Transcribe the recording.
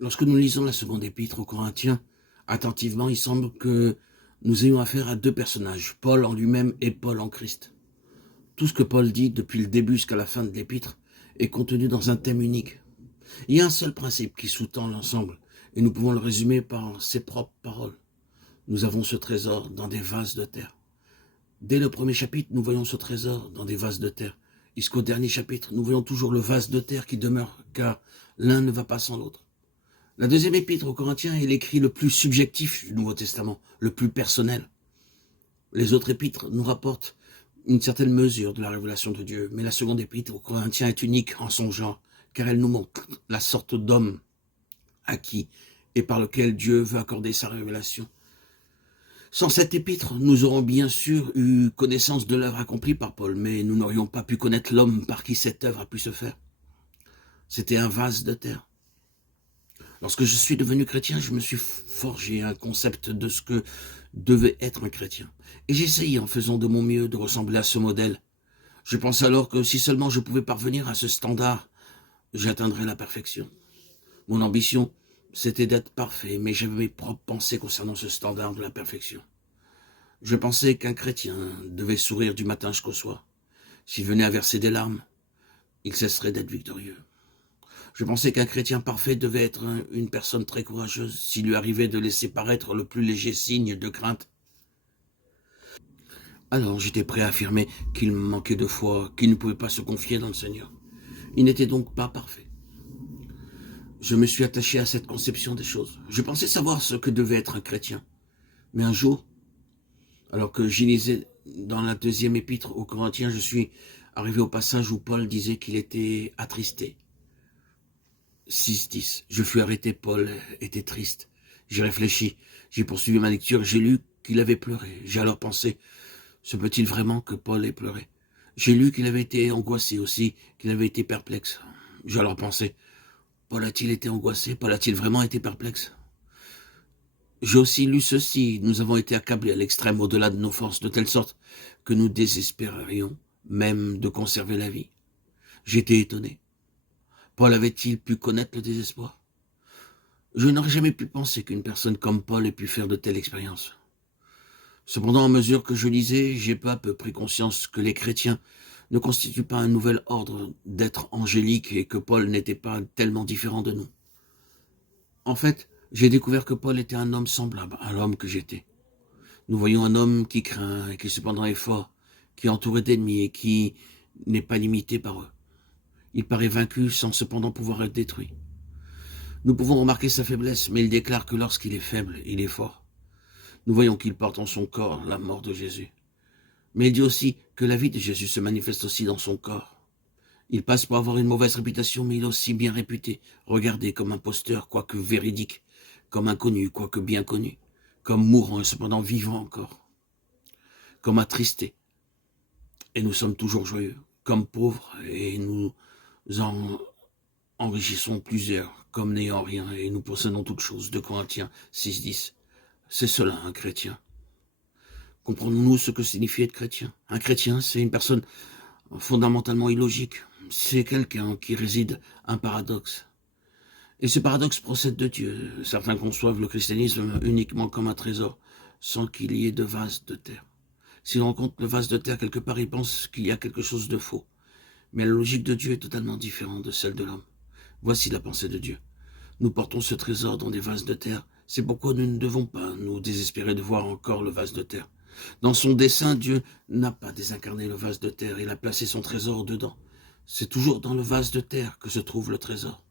Lorsque nous lisons la seconde épître aux Corinthiens, attentivement, il semble que nous ayons affaire à deux personnages, Paul en lui-même et Paul en Christ. Tout ce que Paul dit, depuis le début jusqu'à la fin de l'épître, est contenu dans un thème unique. Il y a un seul principe qui sous-tend l'ensemble, et nous pouvons le résumer par ses propres paroles. Nous avons ce trésor dans des vases de terre. Dès le premier chapitre, nous voyons ce trésor dans des vases de terre. Jusqu'au dernier chapitre, nous voyons toujours le vase de terre qui demeure, car l'un ne va pas sans l'autre. La deuxième épître aux Corinthiens est l'écrit le plus subjectif du Nouveau Testament, le plus personnel. Les autres épîtres nous rapportent une certaine mesure de la révélation de Dieu, mais la seconde épître aux Corinthiens est unique en son genre, car elle nous montre la sorte d'homme à qui et par lequel Dieu veut accorder sa révélation. Sans cette épître, nous aurons bien sûr eu connaissance de l'œuvre accomplie par Paul, mais nous n'aurions pas pu connaître l'homme par qui cette œuvre a pu se faire. C'était un vase de terre. Lorsque je suis devenu chrétien, je me suis forgé un concept de ce que devait être un chrétien. Et j'ai essayé, en faisant de mon mieux, de ressembler à ce modèle. Je pense alors que si seulement je pouvais parvenir à ce standard, j'atteindrais la perfection. Mon ambition, c'était d'être parfait, mais j'avais mes propres pensées concernant ce standard de la perfection. Je pensais qu'un chrétien devait sourire du matin jusqu'au soir. S'il venait à verser des larmes, il cesserait d'être victorieux. Je pensais qu'un chrétien parfait devait être une personne très courageuse s'il lui arrivait de laisser paraître le plus léger signe de crainte. Alors j'étais prêt à affirmer qu'il manquait de foi, qu'il ne pouvait pas se confier dans le Seigneur. Il n'était donc pas parfait. Je me suis attaché à cette conception des choses. Je pensais savoir ce que devait être un chrétien. Mais un jour, alors que j'y lisais dans la deuxième épître aux Corinthiens, je suis arrivé au passage où Paul disait qu'il était attristé. 6.10. Je fus arrêté, Paul était triste. J'ai réfléchi, j'ai poursuivi ma lecture, j'ai lu qu'il avait pleuré. J'ai alors pensé, se peut-il vraiment que Paul ait pleuré? J'ai lu qu'il avait été angoissé aussi, qu'il avait été perplexe. J'ai alors pensé, Paul a-t-il été angoissé? Paul a-t-il vraiment été perplexe? J'ai aussi lu ceci, nous avons été accablés à l'extrême au-delà de nos forces, de telle sorte que nous désespérions même de conserver la vie. J'étais étonné. Paul avait-il pu connaître le désespoir? Je n'aurais jamais pu penser qu'une personne comme Paul ait pu faire de telles expériences. Cependant, à mesure que je lisais, j'ai peu à peu pris conscience que les chrétiens ne constituent pas un nouvel ordre d'êtres angéliques et que Paul n'était pas tellement différent de nous. En fait, j'ai découvert que Paul était un homme semblable à l'homme que j'étais. Nous voyons un homme qui craint et qui cependant est fort, qui est entouré d'ennemis et qui n'est pas limité par eux. Il paraît vaincu sans cependant pouvoir être détruit. Nous pouvons remarquer sa faiblesse, mais il déclare que lorsqu'il est faible, il est fort. Nous voyons qu'il porte en son corps la mort de Jésus. Mais il dit aussi que la vie de Jésus se manifeste aussi dans son corps. Il passe pour avoir une mauvaise réputation, mais il est aussi bien réputé, regardé comme imposteur, quoique véridique, comme inconnu, quoique bien connu, comme mourant et cependant vivant encore, comme attristé, et nous sommes toujours joyeux, comme pauvres, et nous en enrichissons plusieurs, comme n'ayant rien, et nous possédons toutes choses. 2 Corinthiens 6.10. C'est cela, un chrétien. Comprenons-nous ce que signifie être chrétien? Un chrétien, c'est une personne fondamentalement illogique. C'est quelqu'un qui réside un paradoxe. Et ce paradoxe procède de Dieu. Certains conçoivent le christianisme uniquement comme un trésor, sans qu'il y ait de vase de terre. S'ils rencontrent le vase de terre quelque part, ils pensent qu'il y a quelque chose de faux. Mais la logique de Dieu est totalement différente de celle de l'homme. Voici la pensée de Dieu. Nous portons ce trésor dans des vases de terre. C'est pourquoi nous ne devons pas nous désespérer de voir encore le vase de terre. Dans son dessein, Dieu n'a pas désincarné le vase de terre. Il a placé son trésor dedans. C'est toujours dans le vase de terre que se trouve le trésor.